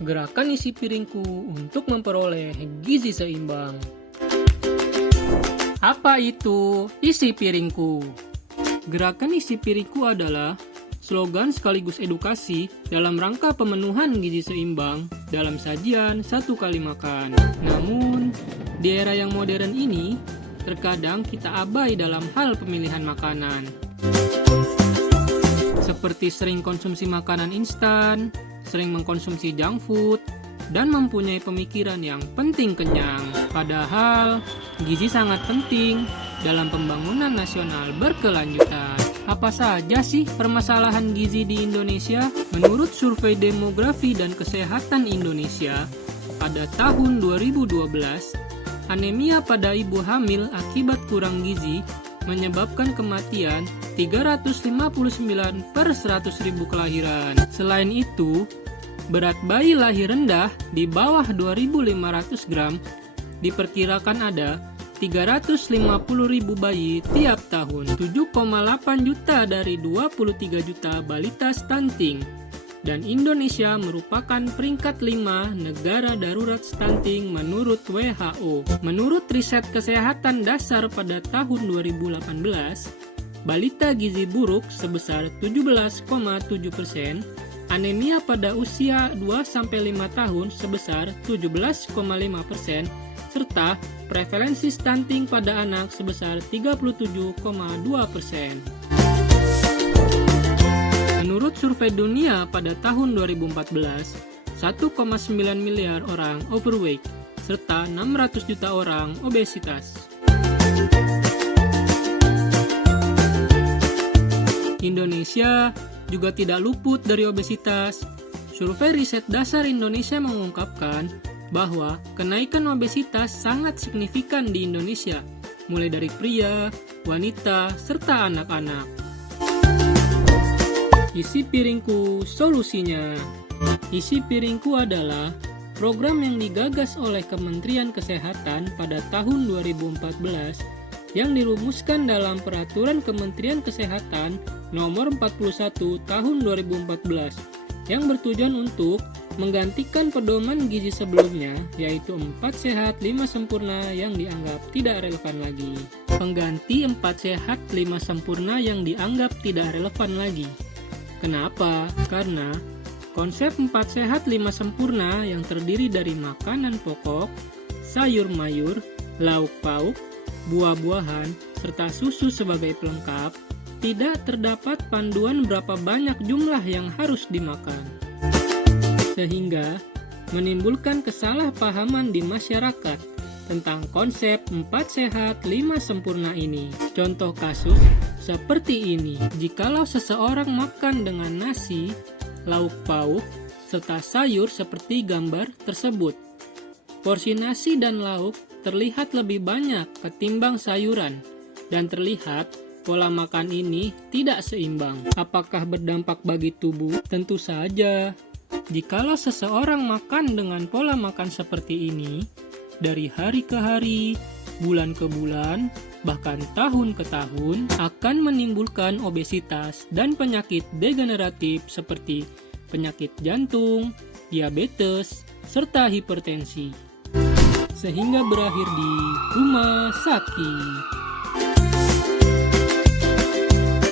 Gerakan isi piringku untuk memperoleh gizi seimbang. Apa itu isi piringku? Gerakan isi piringku adalah slogan sekaligus edukasi dalam rangka pemenuhan gizi seimbang dalam sajian satu kali makan. Namun, di era yang modern ini, terkadang kita abai dalam hal pemilihan makanan. Seperti sering konsumsi makanan instan, sering mengkonsumsi junk food, dan mempunyai pemikiran yang penting kenyang. Padahal, gizi sangat penting dalam pembangunan nasional berkelanjutan. Apa saja sih permasalahan gizi di Indonesia? Menurut survei demografi dan kesehatan Indonesia, pada tahun 2012, anemia pada ibu hamil akibat kurang gizi menyebabkan kematian 359 per 100.000 kelahiran. Selain itu, berat bayi lahir rendah di bawah 2.500 gram diperkirakan ada 350.000 bayi tiap tahun. 7,8 juta dari 23 juta balita stunting. Dan Indonesia merupakan peringkat 5 negara darurat stunting menurut WHO. Menurut riset kesehatan dasar pada tahun 2018, balita gizi buruk sebesar 17,7%, anemia pada usia 2-5 tahun sebesar 17,5%, serta prevalensi stunting pada anak sebesar 37,2%. Menurut survei dunia pada tahun 2014, 1,9 miliar orang overweight, serta 600 juta orang obesitas. Indonesia juga tidak luput dari obesitas. Survei riset dasar Indonesia mengungkapkan bahwa kenaikan obesitas sangat signifikan di Indonesia, mulai dari pria, wanita, serta anak-anak. Isi piringku, solusinya. Isi piringku adalah program yang digagas oleh Kementerian Kesehatan pada tahun 2014 yang dirumuskan dalam Peraturan Kementerian Kesehatan Nomor 41 Tahun 2014 yang bertujuan untuk menggantikan pedoman gizi sebelumnya, yaitu 4 sehat 5 sempurna yang dianggap tidak relevan lagi. Pengganti 4 sehat 5 sempurna yang dianggap tidak relevan lagi. Kenapa? Karena konsep 4 sehat 5 sempurna yang terdiri dari makanan pokok, sayur mayur, lauk pauk, buah-buahan, serta susu sebagai pelengkap, tidak terdapat panduan berapa banyak jumlah yang harus dimakan. Sehingga menimbulkan kesalahpahaman di masyarakat tentang konsep 4 sehat 5 sempurna ini. Contoh kasus seperti ini, jikalau seseorang makan dengan nasi, lauk pauk, serta sayur seperti gambar tersebut, porsi nasi dan lauk terlihat lebih banyak ketimbang sayuran, dan terlihat pola makan ini tidak seimbang. Apakah berdampak bagi tubuh? Tentu saja. Jikalau seseorang makan dengan pola makan seperti ini, dari hari ke hari, bulan ke bulan, bahkan tahun ke tahun, akan menimbulkan obesitas dan penyakit degeneratif seperti penyakit jantung, diabetes, serta hipertensi, sehingga berakhir di rumah sakit.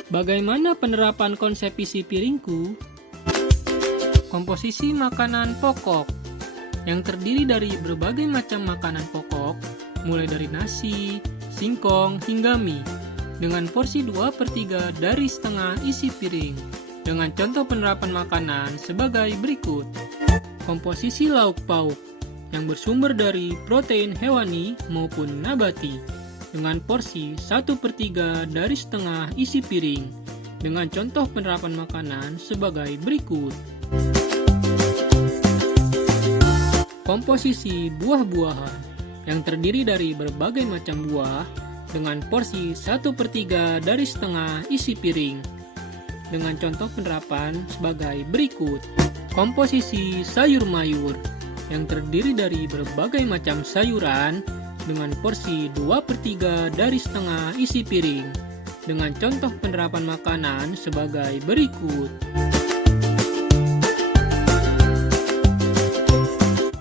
Bagaimana penerapan konsep isi piringku? Komposisi makanan pokok yang terdiri dari berbagai macam makanan pokok, mulai dari nasi, singkong, hingga mie, dengan porsi 2/3 dari setengah isi piring, dengan contoh penerapan makanan sebagai berikut. Komposisi lauk pauk, yang bersumber dari protein hewani maupun nabati, dengan porsi 1/3 dari setengah isi piring, dengan contoh penerapan makanan sebagai berikut. Komposisi buah-buahan yang terdiri dari berbagai macam buah dengan porsi 1/3 dari setengah isi piring dengan contoh penerapan sebagai berikut. Komposisi sayur mayur yang terdiri dari berbagai macam sayuran dengan porsi 2/3 dari setengah isi piring dengan contoh penerapan makanan sebagai berikut.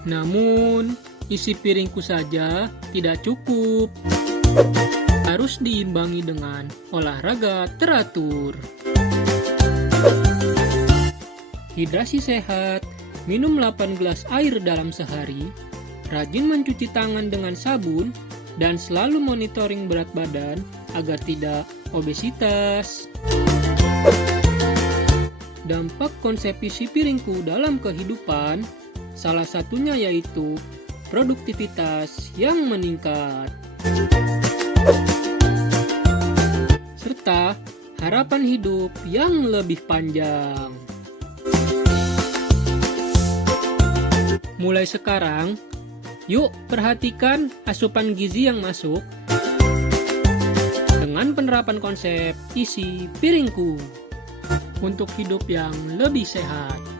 Namun, isi piringku saja tidak cukup. Harus diimbangi dengan olahraga teratur. Hidrasi sehat, minum 8 gelas air dalam sehari, rajin mencuci tangan dengan sabun, dan selalu monitoring berat badan agar tidak obesitas. Dampak konsep isi piringku dalam kehidupan, salah satunya yaitu produktivitas yang meningkat. Serta harapan hidup yang lebih panjang. Mulai sekarang, yuk perhatikan asupan gizi yang masuk dengan penerapan konsep isi piringku untuk hidup yang lebih sehat.